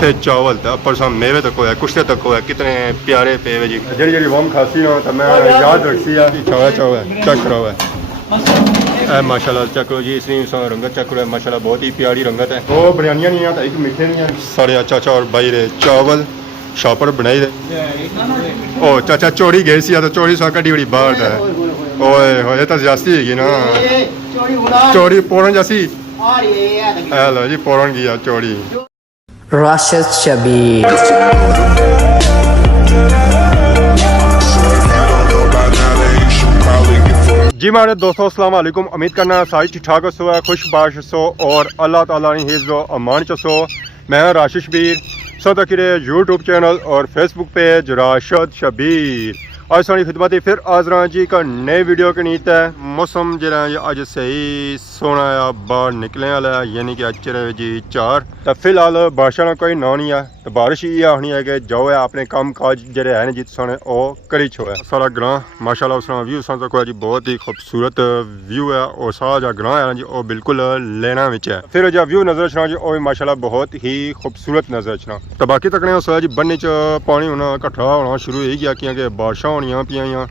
मिठे चावल तो पर साम मेवे तक है कुश्ते तक है कितने प्यारे पे जी जी जी वम खासी हो तो मैं याद रखी है चावा चावा चेक कराओ है माशाल्लाह चेक करो जी इसमें रंगत चेक करो माशाल्लाह बहुत ही प्यारी रंगत है। दो बिरयानियाँ नहीं है तो एक मीठे नहीं है साढ़े चाचा और भाई रे चावल शॉपर बनाई रे ओ चाचा चोरी गई सी तो चोरी सा कड़ी बड़ी बात है ओए होए तो जास्ती है ना चोरी पोरन जैसी हेलो जी पोरन की चोरी Rashid Shabir जी मारे दोस्तों अस्सलाम वालेकुम उम्मीद करना सारी ठीक ठाक हो खुशबाश सो और अल्लाह ताला ने हिज़्ज़ो अमान चसो मैं राशिद शबीर सो तक यूट्यूब चैनल और फेसबुक पेज राशिद शबीर आज सारी खिदमत फिर हाज़र जी का नए वीडियो के नीत है मौसम जरा अज सही सोना आ बाहर निकलने वाला है यानी कि अज जी 4 तो फिलहाल बारिश का कोई ना नहीं है तो बारिश ये आनी है कि जो है अपने काम काज जरे है जी तुसाने ओ करी छोड़ा सारा ग्रां माशाल्लाह उस व्यू सन तक जी बहुत ही खूबसूरत व्यू है और सारा जो ग्रां है जी वो बिल्कुल लेना विच है फिर जो व्यू नजर चना जी वो माशाल्लाह बहुत ही खूबसूरत नजर चना तो बाकी तकने जी बन्ने च पानी होना कट्ठा होना शुरू हो गया क्योंकि बारिशां होनियां पियां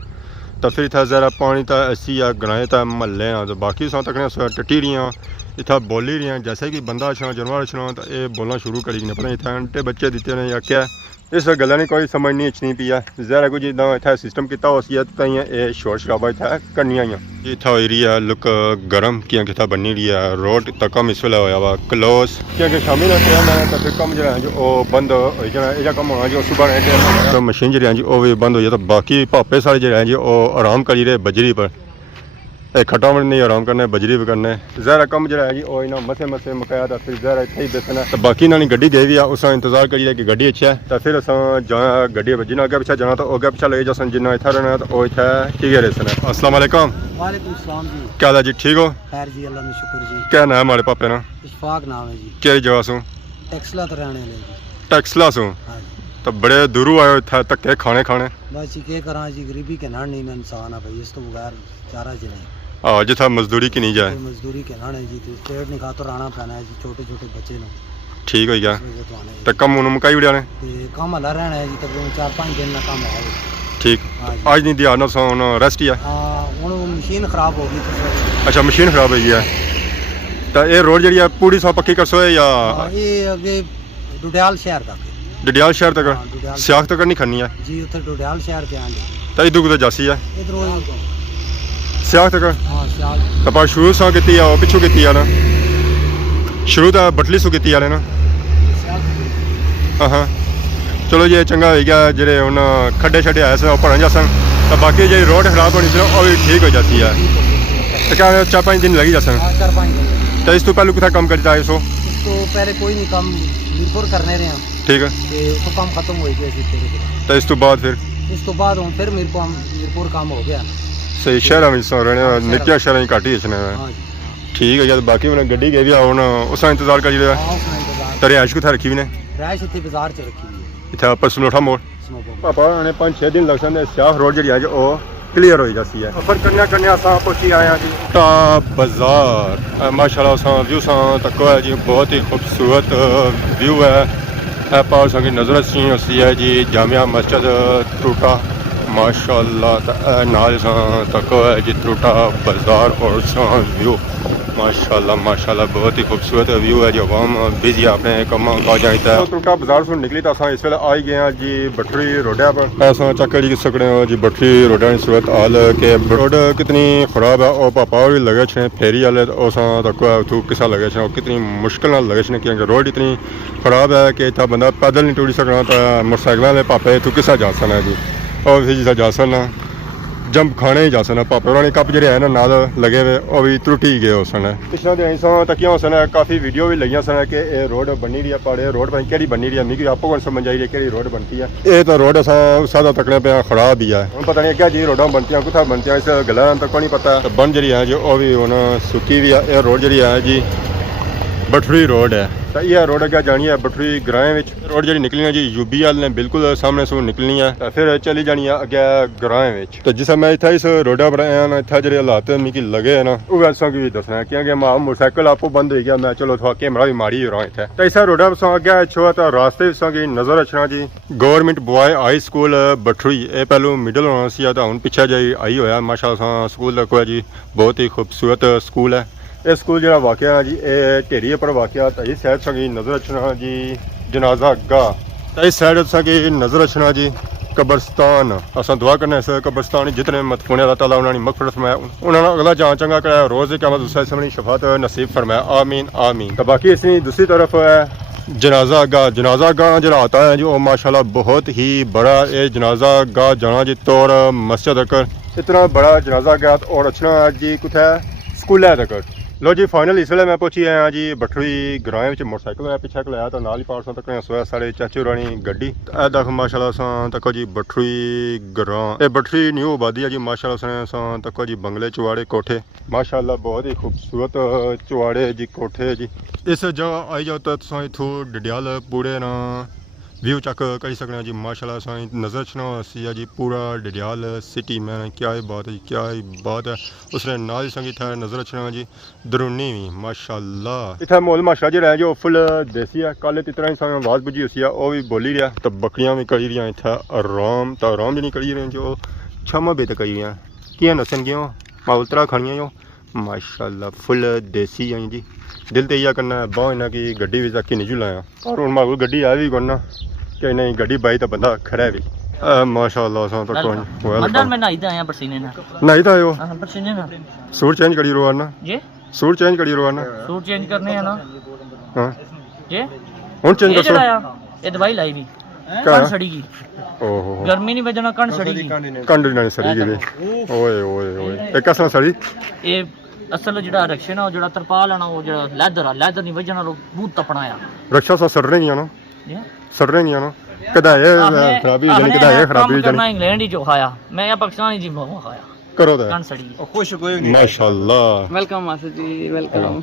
तो फिर इतना ज़रा पानी तो ऐसी है ग्राएं तो महल्ले हैं तो बाकी सा तक टट्टी रही इतना बोली रही हैं जैसे कि बंदा छा जानवर छा तो ये बोलना शुरू करी ने पता इतना अंटे बच्चे दिते ने या क्या इस गल ने कोई समझ नहीं अच्छी पी है ज़रा कुछ जिदा इतना सिस्टम किया उसी ये शोर शराबा इतना करनी इतना हो रही है लुक गर्म क्योंकि इतना बनी रही है रोड तक कम इस वेले होया वा क्लोज क्योंकि शामी का टाइम है तो फिर कम जो है जो बंद हो जाना यह कम होना जो सुबह तो मशीन जी जी वो भी बंद हो जाए तो बाकी भापे सारे जो है जी वो आराम करी रहे बजरी पर खट्टा नहीं आराम करना बजरी भी करना ज़रा कम जो है जी वो इन्हें मसे मसे मुकाया तो फिर ज़रा इतना ही बेसना तो बाकी इन्होंने गड्डी दे दी उस इंतजार करिए कि गड्डी अच्छा है तो फिर अस गड्डी जिन्हें अगे पिछा जाना तो अगे पिछा ले जासन जिन्ना इतना रहना तो वो इतना ठीक है रेसना। अस्सलाम वालेकुम। वालेकुम सलाम जी क्या हाल है जी ठीक हो? खैर जी अल्लाह का शुक्र जी। क्या नाम है हमारे पापे ना? इशफाक नाम है जी। क्या जगह सू? टैक्सला तो रहने ले जी। टैक्सला सू तो बड़े दूरों आए इतना धक्के खाने बस जी क्या करा जी गरीबी के नान नहीं इंसान है भाई इस तो बगैर चारा च नहीं हाँ जिथा मजदूरी की नहीं जाए मजदूरी के नान है जी तो पेड़ नहीं खा तो रहना पैना है जी छोटे छोटे बच्चे नो ठीक हो गया तो कम उन्होंने मुकाई उड़िया ने काम हला रहना है जी तकरीबन 4-5 दिन का काम है ठीक आज नहीं दिया ना सो रेस्ट ही है हूँ मशीन खराब हो गई अच्छा मशीन खराब हो गई है तो ये रोड जी पूरी सौ पक्की कर सो या ये अगे डुडियाल शहर तक डडियाल शहर तक सियाख तक नहीं खनी है जी उत्थे डुडियाल शहर पे आंदे तो इधर कुछ जासी है इधरों सियाख तक हां सियाख तो पर शुरू से की है पिछू की है ना शुरू तो बटली सु की है ना हाँ चलो जी चंगा हो गया जेरे हूँ खड्डे छड्डे आए सन भरन जासन तो बाकी जी रोड खराब होनी चाहिए वो भी ठीक हो जाती है तो क्या 4-5 दिन लगी जासन 4-5 दिन तो इस तो पहले कितना काम करता है सो तो पहले कोई नहीं काम मीरपुर करने रहे हैं ठीक है तो काम खत्म हो गया तो इस तो बाद फिर फिर मीरपुर काम हो गया सही शहर में सो रहने निक्किया शहर घट ही इचने ठीक है जब बाकी उन्हें गड्डी गई हूँ उस इंतजार कर तो रिहाइश कुछ रखी भी ने रिहाइश इतने बाजार च रखी इतना पर समलोठा मोड़ पापा ने 5-6 दिन लग सकते सियाह रोड जी है वो क्लियर हो जाती है सफर करने असा पहुंची आए जी टा बाजार माशाल्लाह व्यू सा तक है जी बहुत ही खूबसूरत व्यू है पास की नजर सी है जी जामिया मस्जिद त्रुटा माशाल्लाह नाल तक है जी त्रुटा बाजार और व्यू माशाल्लाह बहुत ही खूबसूरत व्यू है जो आवाम बिजी अपने कम का जाता है त्रुटा बाजार से निकली तो इस वे आई गए जी बटरी रोडा पर ऐसा चेक कर सकते हो जी बटरी रोडा की सूरत हाल के रोड कितनी खराब है और पापा भी लगे छे फेरी वाले तक उतू किसा लगे छे कितनी मुश्किल लगे छे क्योंकि रोड इतनी खराब है कि इतना बंदा पैदल नहीं टूरी सकना तो मोटरसाइकिल वाले पापे तू किसा जा सकना जी और फिर जिसा जा सकना जंप खाने ही जा सकना पापे उन्होंने कप जो है ना नाल लगे हुए वो भी त्रुटी गए हो सन पिछले दिन सो तकिया हो सन काफ़ी वीडियो भी लगिया सन कि रोड बनी रही है पहाड़े रोड पर कि बनी रही है मिगी आपको कौन समझ आई रही है कि रोड बनती है ये तो रोड असा तकने पे खराब ही है हम पता नहीं क्या जी रोडा बनती हैं कुछ बनती हैं इस गलों तक नहीं पता बन जी है जो वो भी हूँ सुकी भी है रोड जी है जी बटरी रोड है ਤਾਂ ਇਹ ਰੋਡ ਅੱਗੇ ਜਾਣੀ ਹੈ ਬਠਰੀ ਗਰਾਂ ਵਿੱਚ ਰੋਡ ਜਿਹੜੀ ਨਿਕਲਣੀ ਹੈ ਜੀ ਯੂਬੀ ਵਾਲ ਨੇ ਬਿਲਕੁਲ ਸਾਹਮਣੇ ਸੋ ਨਿਕਲਣੀ ਹੈ ਤਾਂ ਫਿਰ ਚਲੀ ਜਾਣੀ ਹੈ ਅੱਗੇ ਗਰਾਂ ਵਿੱਚ ਤਾਂ ਜਿਸ ਮੈਂ ਇੱਥੇ ਇਸ ਰੋਡਾ ਪਰ ਆਇਆ ਨਾ ਇੱਥੇ ਜਿਹੜੇ ਹਾਲਾਤ ਮਿਕੀ ਲਗੇ ਨਾ ਉਹ ਗੱਲ ਸਾਂ ਕੀ ਦੱਸਣਾ ਕਿਉਂਕਿ ਮੈਂ ਮੋਟਰਸਾਈਕਲ ਆਪੋ ਬੰਦ ਹੋ ਗਿਆ ਮੈਂ ਚਲੋ ਥੋੜਾ ਕੈਮਰਾ ਵੀ ਮਾਰੀ ਰਹਾ ਇੱਥੇ ਤਾਂ ਇਸ ਰੋਡਾ ਪਰ ਅੱਗੇ ਛੋਆ ਤਾਂ ਰਾਸਤੇ ਸਾਂ ਕੀ ਨਜ਼ਰ ਰੱਖਣਾ ਜੀ ਗਵਰਨਮੈਂਟ ਬॉय ਹਾਈ ਸਕੂਲ ਬਠਰੀ ਇਹ ਪਹਿਲੋਂ ਮਿਡਲ ਹੋਣਾ ਸੀ ਤਾਂ ਹੁਣ ਪਿੱਛੇ ਜਾਈ ਆਈ ਹੋਇਆ ਮਾਸ਼ਾਅੱਲਾ ਸਕੂਲ ਦਾ ਕੋਈ ਜੀ ਬਹੁਤ ਹੀ ਖੂਬਸੂਰਤ ਸਕੂਲ ਹੈ ਇਹ ਸਕੂਲ ਜਿਹੜਾ ਵਾਕਿਆ ਹੈ ਜੀ ਇਹ ਢੇਰੀ ਪਰ ਵਾਕਿਆ ਤਾਂ ਇਸ ਸਾਈਡ ਸੰਗੀ ਨਜ਼ਰ ਰੱਖਣਾ ਜੀ ਜਨਾਜ਼ਾ ਗਾ ਤਾਂ ਇਸ ਸਾਈਡ ਸੰਗੀ ਨਜ਼ਰ ਰੱਖਣਾ ਜੀ ਕਬਰਸਤਾਨ ਅਸਾਂ ਦੁਆ ਕਰਨਾ ਇਸ ਕਬਰਸਤਾਨ ਜਿਤਨੇ ਮਦਫੂਨ ਅੱਲਾਹ ਤਾਲਾ ਉਹਨਾਂ ਦੀ ਮਗਫਰਤ ਫਰਮਾਏ ਉਹਨਾਂ ਨੂੰ ਅਗਲਾ ਜਾਨ ਚੰਗਾ ਕਰਾਏ रोज़ क़यामत उस समय शफात नसीब फरमाए आमीन आमीन तो बाकी इसकी दूसरी तरफ है जनाजा गाह जरा आता है जो माशाल्लाह बहुत ही बड़ा ये जनाजा गाह जाना जी तौर मस्जिद तक इतना बड़ा जनाजा गाह और अच्छा जी कुछ है स्कूल है तक लो जी फाइनल इसलिए मैं पहुंची आया जी बठरी ग्रां में मोटरसाइकिल है पीछे लाया तो नाल ही पार्सल तक सोया साढ़े चाचू रानी गड्डी देख माशाल्लाह सा तको जी बठरी ग्रां ये बठरी न्यू आबादी है जी माशाल्लाह सा तको जी बंगले चुवाड़े कोठे माशाल्लाह बहुत ही खूबसूरत चुवाड़े जी कोठे जी इस जगह आई जाओ तो तुम इथों डडियाल पूरे ना व्यू चेक कर सकते हैं जी माशाल्लाह साईं नज़र छना सी जी पूरा डडियाल सिटी में क्या ही बात है क्या ही बात है उसने नाल ही संगीत है नज़र छना जी दरूनी भी माशाल्लाह इतना मोल माशा जो है जो फुल देसी है कल इतना ही आवाज़ बुझी उसी है वो भी बोली रहा तो बकरियां भी करी रही इतना आराम तो आराम नहीं करी रही जो छमा भी तो करी रही क्या नसन गए माउलतरा खानियाँ जो माशाल्लाह फुल देसी है जी दिल तो यह करना है बहुत इन्हें की गड्डी भी तक नहीं लाया और हूँ मागू गड्डी आ भी करना कि नहीं गड्डी बाई तो बंदा खड़ा है भी माशाल्लाह सा तो कौन अंदर में नहाई आया पसीने ना नहीं था यो पसीने ना सूट चेंज करी रोवाना जी सूट चेंज करी रोवाना सूट चेंज करने है ना हां जी हुन चेंज कर चढ़ाया ये दवाई लाई भी कण सड़ी की ओहो गर्मी नहीं वजना कण सड़ी की कंड नहीं सड़ी की ओए ओए ओए एक कसना सड़ी ये असल जेड़ा रक्षा ना जेड़ा तरपाल है ना वो जेड़ा लेदर नहीं वजना लो बूत तपना आ रक्षा सा सड़ रही है ना जी सड़ रही है ना कदाए खराबी जनी कदाए खराबी जनी इंग्लैंड ही जो खाया मैं या पाकिस्तानी जी खाया करो दे कण सड़ी खुश कोई नहीं माशाल्लाह वेलकम मास्टर जी वेलकम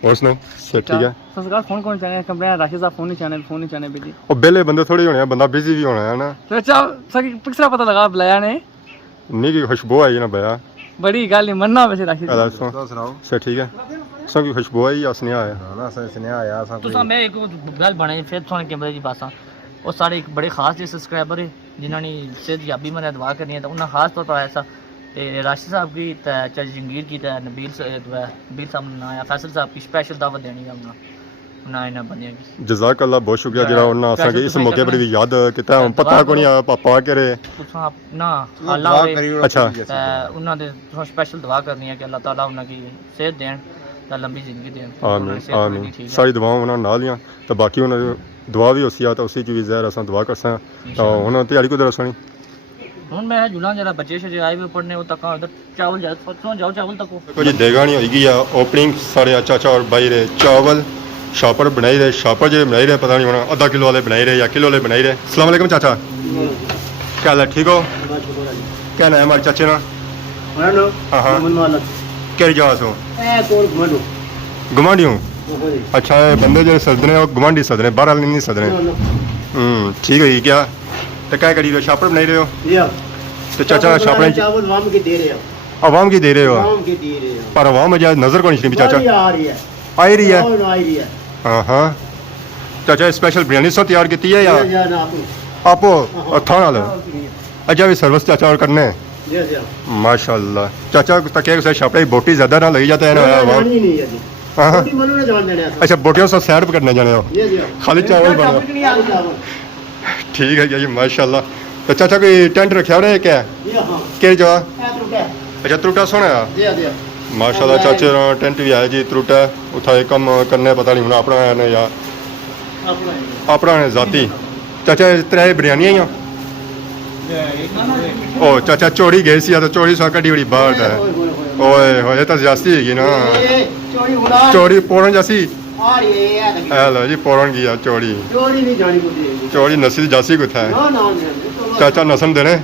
और सुनो सब ठीक है ससुराल फोन कौन चैनल कंपनी राशिद साहब फोन नहीं चैनल पे जी और बेले बंदे थोड़े होने हैं बंदा बिजी भी होना है ना तो अच्छा सकी पिक्चर पता लगा बुलाया ने नहीं की खुशबू आई ना भैया बड़ी गल नहीं मन्ना वैसे राशिद सुनाओ सब ठीक है सब की खुशबू आई या स्नेहा आया ना सर स्नेहा आया सब तुसा मैं एक गल बने फिर थोड़े कैमरे दी पासा और सारे एक बड़े खास जे सब्सक्राइबर है जिन्हों ने सेहत याबी मैंने दुआ करनी है तो उन्हें खास तौर पर ऐसा राशिद साहब की चाचा जंगीर की नबील साहब ने आया फैसल साहब की स्पेशल दावत देनी है ना इन्हें बंदियां की जज़ाकल्लाह बहुत शुक्रिया जरा उन्ना असा के इस मौके पर भी याद किता हम पता को नहीं पापा करे तुसा ना अल्लाह अच्छा उन्हां दे तुसा स्पेशल दुआ करनी है कि अल्लाह ताला उन्हां की सेहत देन ते लंबी जिंदगी देन आमीन आमीन सारी दुआवां उन्हां नाल लियां तो बाकी उन्हां दुआ भी उसी आ तो उसी च भी ज़हर असां दुआ करसां तो हुन तैयारी को दरसणी हुन मैं झूला जरा बच्चे शे आए हुए पढ़ने वो तक उधर चावल जाओ चावल तक को जी देगानी होगी या ओपनिंग सारे चाचा और भाई रे चावल शापर बनाई रहे शापर जो बनाई रहे पता नहीं होना आधा किलो वाले बनाई रहे या किलो वाले बनाई रहे अस्सलाम वालेकुम चाचा क्या हाल है ठीक हो क्या नाम है हमारे चाचे ना हाँ हाँ क्या जगह सो गुमांडी हूँ अच्छा ये बंदे जो सदने वो गुमांडी सदने बाहर वाले नहीं सदने ठीक है क्या तो क्या करी रहे हो शापर बनाई रहे हो तो चाचा शापर चावल वाम के दे रहे हो आवाम की दे रहे हो वाम के दे रहे हो पर आवाम में नजर को नहीं चाचा आ रही है आई रही है आ रही है हाँ हाँ चाचा स्पेशल बिरयानी सो तैयार की है या आपो हथा नाल अच्छा भी सर्विस चाचा और करने माशाल्लाह चाचा तक छापड़े बोटी ज्यादा ना लगी जाता है हाँ अच्छा बोटियों से सैर पर करने जाने हो खाली चावल बना ठीक है जी माशाल्लाह तो चाचा कोई टेंट रखा हो क्या क्या जगह अच्छा त्रुटा सोना माशाल्लाह चाचे टेंट भी आया जी त्रुटा उठाए कम करने पता नहीं होना अपना है या अपना है जाती चाचा त्रै बिरयानी आई ओ चाचा चोरी गई सी तो चोरी सा कड़ी बड़ी बात है ओए होए तो जास्ती है ना चोरी पोरन जासी हेलो जी पोरन गया चोरी चोरी नसी जासी कुछ है चाचा नसम देने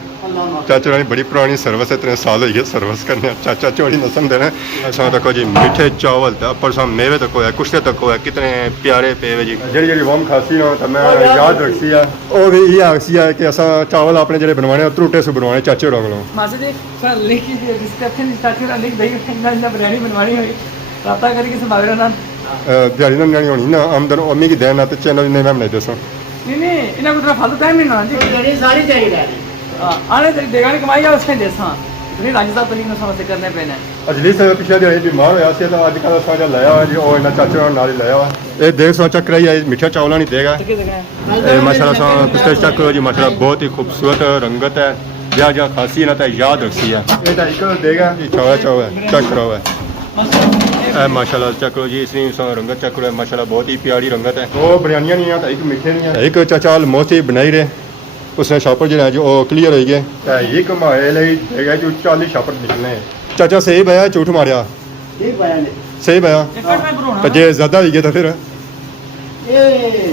चाचा ने बड़ी पुरानी सर्विस है, 3 साल हो गए सर्विस करने। चाचा चोरी नसम देना असा देखो जी, मीठे चावल पर सब मेवे तक होया, कुछ तक होया, कितने प्यारे पेवे जी। जेड़ी जेड़ी वम खासी ना तो मैं याद रखसी है ओ भी ये आखसी है कि असा चावल अपने जेड़े बनवाने त्रुटे से बनवाने चाचे होरां कोलों। मासे जी सर लिख के डिस्क्रिप्शन चाचू ने लिख दई इतना बिरयानी बनवानी हुई राता करके संभाल ना दिहाड़ी ना नहीं होनी ना आमदन अम्मी की देना तो चैनल ने मैं बनाई दसो। नहीं इना को फालतू टाइम नहीं ना जी ਜਿਹੜੀ ਸਾਰੀ ਤੇਰੀ ਰਹਿਣੀ आने तेरी देगा नहीं कमाई है उसने देसा इतनी राजी साहब तरीके से समझ करने पैने अजली से पिछले दिहाड़ी बीमार होया सी तो अज कल असा लाया हुआ जी ओ इना चाचे होरां नाल ही लाया हुआ। ये देख सो चक्कर आई मिठा चावल नहीं देगा माशाल्लाह सा पिछले चेक करो जी माशाल्लाह बहुत ही खूबसूरत रंगत है जा जा खासी ना तो याद रखसी है। ये तो एक देगा जी चावल चावल चेक करो है माशाल्लाह चेक करो जी इसकी रंगत चेक करो माशाल्लाह बहुत ही प्यारी रंगत है। दो बिरयानियां नहीं है तो एक मीठे नहीं है। एक चाचा ऑलमोस्ट ही बनाई रहे उसने शापर जो है जो क्लियर हो गए ये कमाए लेगा जो 40 शापर निकलने हैं। चाचा सही बया झूठ मारिया ਠੀਕ ਪਾਇਆ ਨੇ सही बया तो जे ज्यादा हो गया तो फिर ਇਹ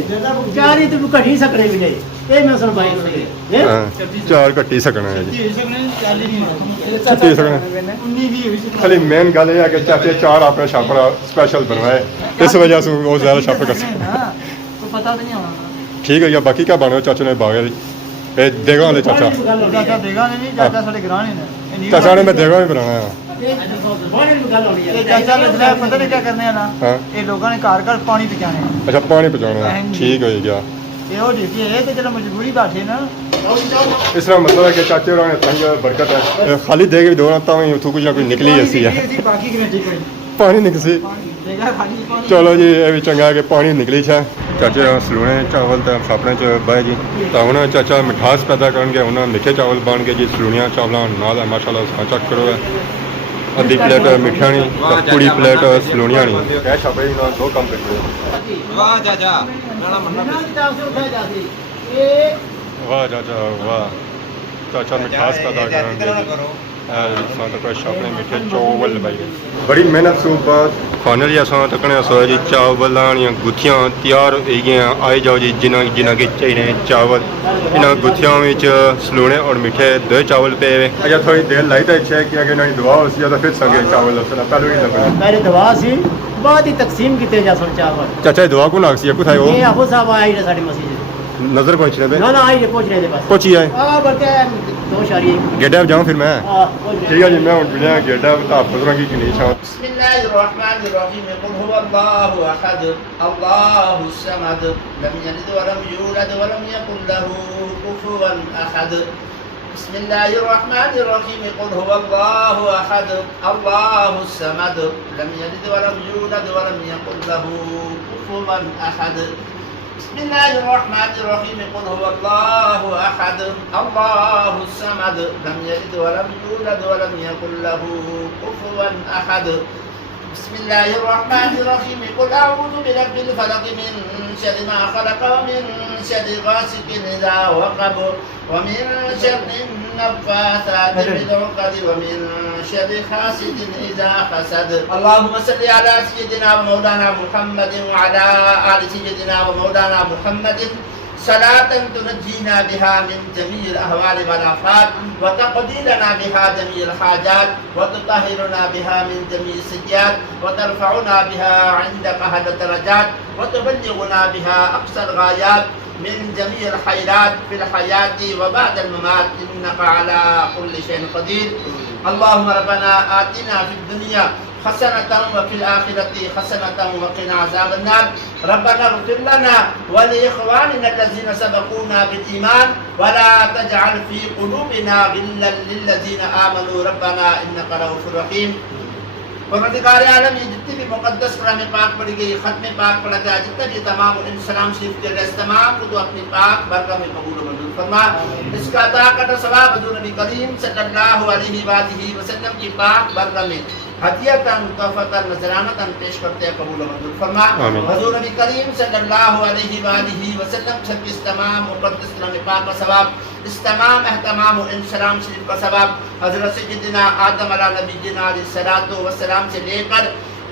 ਜਦਾ ਵਿਚਾਰੀ ਤੂੰ ਘਟੀ ਸਕਣੇ ਵੀ ਨਹੀਂ ਇਹ ਮੈਂ ਸੁਣ ਬਾਈ ਇਹ हाँ, 4 घट्टी सकना है जी घट्टी सकना। 19 20 खाली मेन गल है कि चाचे 4 अपने शापर स्पेशल बनवाए इस वजह से वो ज्यादा शापर कर सकते हां तो पता तो नहीं होना ठीक है या बाकी क्या बनो चाचू ने बागे देगा वाले चाचा चाचा देगा नहीं चाचा साडे घराने ने चाचा ने मैं देगा भी बनाना है। ਬਾਹਰ ਨੂੰ ਗੱਲ ਹੋਣੀ ये चाचा लगता है पता नहीं क्या करने है ना हाँ ये लोगों ने घर घर पानी पहुंचाने अच्छा पानी पहुँचाना है ठीक हो गया। ये हो देखिए ये तो चलो मजबूरी बैठे ना इस तरह मतलब है कि चाचे और तंग बरकत है खाली दे के दो ना तो तू कुछ ना कुछ निकली ऐसी है बाकी की ठीक है पानी निकसी देगा खाली पानी चलो जी ये भी चंगा कि पानी निकली है। चाचे सलूने चावल तो छापने च बह जी तो हूँ चाचा मिठास पैदा करनगे उन्हें मीठे चावल बन गए जी सलूनिया चावलों नाल माशाल्लाह उसका चेक करो अद्धी प्लेट मिठा नहीं तो पूरी प्लेट सलूनिया नहीं क्या छापे दो कम करते वाह चाचा नाना मन्ना ਕਿਤਾਬ ਸੇ ਉਠਾਇਆ ਜਾਂਦੀ ਇਹ वाह चाचा वाह चाचा मिठास पैदा करनगे करो छापने मीठे चावल भाई बड़ी मेहनत से बाद फाइनली असा तकने सोया जी चावल गुत्थियां तैयार हो गई आए जाओ जी जिन्हें जिन्हें के चाहिए चावल इन्होंने गुत्थियां सलूने और मीठे 2 चावल पे हुए। अच्छा थोड़ी देर लाई तो इच्छा है कि अगर इन्होंने दुआ हो सी तो फिर संगे चावल पहले ही लगना ਪਹਿਲੇ ਦਵਾ ਸੀ ਬਾਅਦ ਹੀ ਤਕਸੀਮ ਕੀਤੇ ਜਾ ਸਨ ਚਾਵਲ चाचा दुआ को नाक सी कुछ ਇਹ ਆਹੋ ਸਾਹਿਬ ਆਈ ਨੇ ਸਾਡੀ ਮਸਜਿਦ नजर पहुंचने पे ਨਾ ਨਾ ਆਈ ਨੇ ਪਹੁੰਚ ਰਹੇ ਨੇ ਬਸ पहुंची आए ਆ ਬਲਕਿ ਦੋ ਸ਼ਾਰੀ गेडा जाऊँ फिर मैं ਆ ਪਹੁੰਚ ठीक है जी मैं हूँ मिलिया गेडा हाफिज की किन्नी छां بسم الله الرحمن الرحيم قل هو الله احد الله الصمد لم يلد ولم يولد ولم يكن له كفوا احد بسم الله الرحمن الرحيم قل هو الله احد الله الصمد لم يلد ولم يولد ولم يكن له كفوا احد بسم الله الرحمن الرحيم قل هو الله احد الله الصمد لم يلد ولم يولد ولم يكن له كفوا احد بسم الله الرحمن الرحيم قل اعوذ برب الفلق من شر ما خلق ومن شر غاسق اذا وقب ومن شر النفاثات في العقد ومن شر حاسد اذا حسد اللهم صل على سيدنا ومولانا محمد وعلى ال سيدنا ومولانا محمد صلاة تنجينا بها من جميع الأهوال والآفات وتقضي لنا بها جميع الحاجات وتطهرنا بها من جميع السيئات وترفعنا بها عندك أعلى الدرجات وتبلغنا بها أقصى الغايات من جميع الخيرات في الحياة وبعد الممات إنك على كل شيء قدير. اللهم ربنا آتنا في الدنيا حسنة وفي الآخرة حسنة وقنا عذاب النار. ربنا اغفر لنا ولإخواننا الذين سبقونا بالإيمان ولا تجعل في قلوبنا غلا للذين آمنوا ربنا إنك رؤوف رحيم. परवरदिगार आलम ये जितनी भी मुकद्दस कुरान पाक पढ़ी गई खत्म पाक पढ़ा गया जितने भी तमाम सलाम शरीफ के तमाम को तो अपनी पाक बरकत में कबूल मंजूर फरमा। इसका अता का सवाब हजूर नबी करीम सल्लल्लाहु अलैहि वसल्लम की पाक बरकत में हदियतन तोहफतन नजरानतन पेश करते हैं कबूल मंजूर फरमा। हजूर नबी करीम सल्लल्लाहु अलैहि वसल्लम से इस तमाम मुकद्दस कुरान पाक का सवाब इस तमाम एहतमाम इन सलाम शरीफ का सवाब हजरत सैयदना आदम अला नबीना अलैहिस्सलातु वस्सलाम से लेकर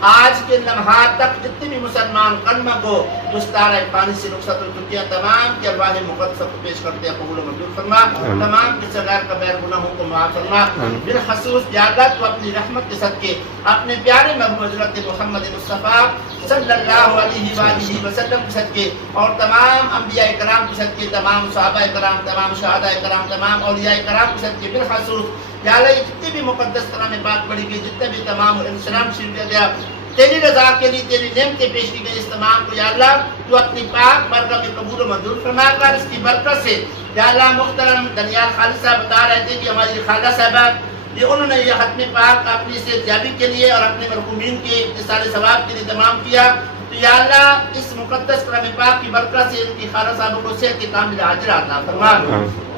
آج کے لمحات تک جتنے بھی مسلمان کلمہ کو مستعار پانی سے رخصت ہو چکی ہیں تمام کی ارواح مقدسہ کو پیش کرتے ہیں قبول و منظور فرما تمام کے صغائر کبائر گناہوں کو معاف فرما بالخصوص یا اللہ تو اپنی رحمت کے صدقے اپنے پیارے محبوب حضرت محمد مصطفیٰ صلی اللہ علیہ وآلہ وسلم کے صدقے اور تمام انبیاء کرام کے صدقے تمام صحابہ کرام تمام شہداء کرام تمام اولیاء کرام کے صدقے بالخصوص یا اللہ یہ جتنے بھی مقدس کلام پاک پڑھی گئی جتنے بھی تمام السلام شریف کیا گیا تیری رضا کے لیے تیری نعمتیں پیش کی گئی اس تمام کو یا اللہ تو اپنی پاک برکت میں قبول و منظور فرما کر اس کی برکت سے یا اللہ محترم دنیال خالد صاحب بتا رہے تھے کہ ہماری خالہ صاحبہ یہ انہوں نے یہ ختم پاک اپنی صحتیابی کے لیے اور اپنے مرحومین کے اتصال ثواب کے لیے تمام کیا تو یا اللہ اس مقدس کلام پاک کی برکت سے ان کی خالہ صاحبوں کو صحت کامل عاجلہ عطا فرما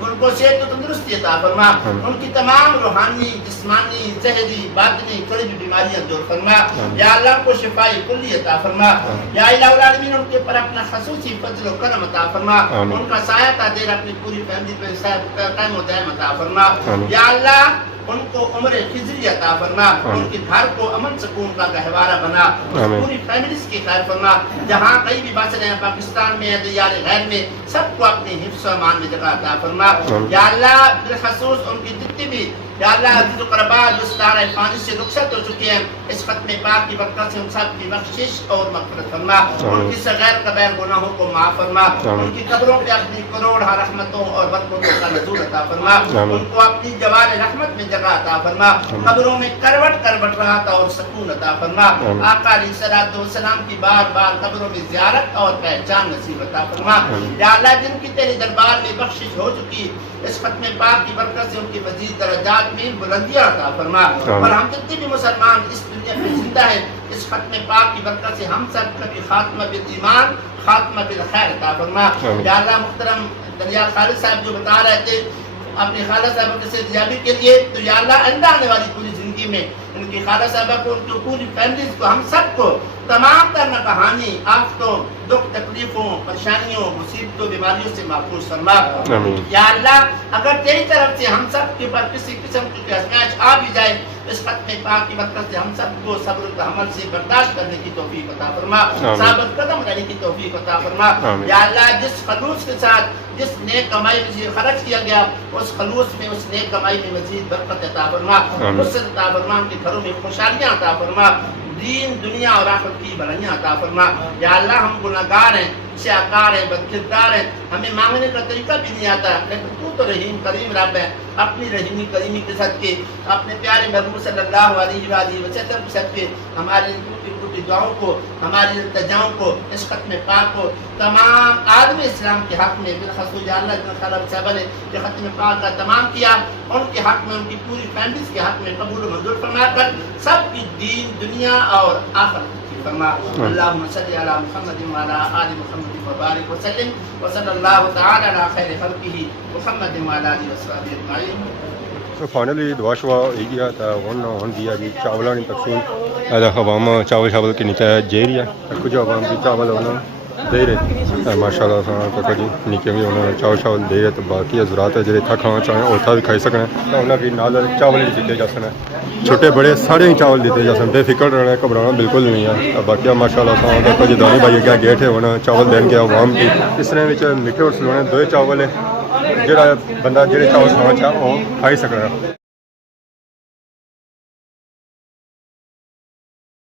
ان کو صحت و تندرستی عطا فرما ان کی تمام روحانی جسمانی ذہنی باطنی کوئی بھی بیماریاں دور فرما یا اللہ کو شفاء کلی عطا فرما یا الہ العالمین ان کے پر اپنا خصوصی فضل و کرم عطا فرما ان کا سایہ تادیر اپنی پوری فیملی پہ قائم و دائم عطا فرما یا اللہ ان کو عمر خضری عطا فرما ان کے گھر کو امن سکون کا گہوارہ بنا پوری فیملیز کی خیر فرما جہاں کئی بھی بس رہے ہیں پاکستان میں دیار غیر میں سب کو اپنی حفظ و امان میں جگہ عطا فرما یا اللہ بالخصوص ان کی جتنی بھی یا اللہ عزیز و قربا جو ستارہ فانی سے رخصت ہو چکے ہیں اس ختم پاک کی برکت سے ان سب کی بخشش اور مغفرت فرما ان کی صغیر کبیر گناہوں کو معاف فرما ان کی قبروں پہ اپنی کروڑ رحمتوں اور برکتوں کا نزول عطا فرما ان کو اپنی جوار رحمت میں جگہ عطا فرما قبروں میں کروٹ کروٹ راحت اور سکون عطا فرما آقا علیہ الصلوۃ والسلام کی بار بار قبروں میں زیارت اور پہچان نصیب عطا فرما یا اللہ جن کی تیرے دربار میں بخشش ہو چکی اس ختم پاک کی برکت سے ان کی مزید درجات میں بلندیاں عطا فرما اور ہم جتنے بھی مسلمان اس دنیا میں زندہ ہیں اس ختم پاک کی برکت سے ہم سب کا بھی خاتمہ بالایمان خاتمہ بالخیر عطا فرما یا اللہ محترم دنیال خالد صاحب جو بتا رہے تھے اپنی خالہ صاحبہ کی صحتیابی کے لیے تو یا اللہ آئندہ آنے والی پوری زندگی میں ان کی خالہ صاحبہ کو ان کی پوری فیملیز کو ہم سب کو تمام تر کہانی آفتوں دکھ تکلیفوں پریشانیوں مصیبتوں بیماریوں سے محفوظ فرما یا اللہ اگر تیری طرف سے ہم سب کے پر کسی قسم کی آزمائش آ بھی جائے اس ختم پاک کی برکت سے ہم سب کو صبر و تحمل سے برداشت کرنے کی توفیق عطا فرما ثابت قدم رہنے کی توفیق عطا فرما یا اللہ جس خلوص کے ساتھ جس نیک کمائی میں خرچ کیا گیا اس خلوص میں اس نیک کمائی میں مزید برکت عطا فرما نصرت عطا فرما ان کے گھروں میں خوشحالیاں عطا فرما دین دنیا اور آخرت کی بھلائیاں عطا فرما یا اللہ ہم گناہگار ہیں سیاکار ہیں بدکردار ہیں ہمیں مانگنے کا طریقہ بھی نہیں آتا لیکن تو تو رحیم کریم رب ہے اپنی رحیمی کریمی کے صدقے اپنے پیارے محبوب صلی اللہ علیہ وآلہ وسلم کے صدقے ہماری ٹوٹی دعاؤں کو ہماری التجاؤں کو اس ختم پاک کو تمام عالم اسلام کے حق میں بالخصوص یا اللہ جن خالد صاحبہ نے جو ختم پاک کا تمام کیا ان کے حق میں ان کی پوری فیملیز کے حق میں قبول و منظور فرما کر سب کی دین دنیا اور آخرت فرما اللہم صلی علی محمد وعلی آل محمد وبارک وسلم وصلی اللہ تعالی علی خیر خلقہ محمد وعلی آلہ وصحبہ اجمعین تو فائنلی دعا شوا ہی گیا تھا ہون دیا جی چاولاں دی تقسیم ادا عوام چاول شاول کے نیچے جیری ہے کچھ عوام بھی چاول ہونا دے رہے ماشاء اللہ تک جی نیچے بھی انہوں نے چاول شاول دے رہے تو باقی حضرات ہے جڑے تھا کھانا چاہیں اوتھا بھی کھائی سکیں تو انہوں بھی نال چاول بھی دیتے جا سکیں چھوٹے بڑے سارے ہی چاول دیتے جا سکیں بے فکر رہنا گھبرانا بالکل نہیں ہے باقی ماشاء اللہ دیکھو جی دانی بھائی اگیا گیٹ ہے ہونا چاول دین گیا عوام کی اس طرح میٹھے اور سلونے دو چاول ہے جڑا بندہ جڑے چاول کھانا چاہ وہ کھائی سکنا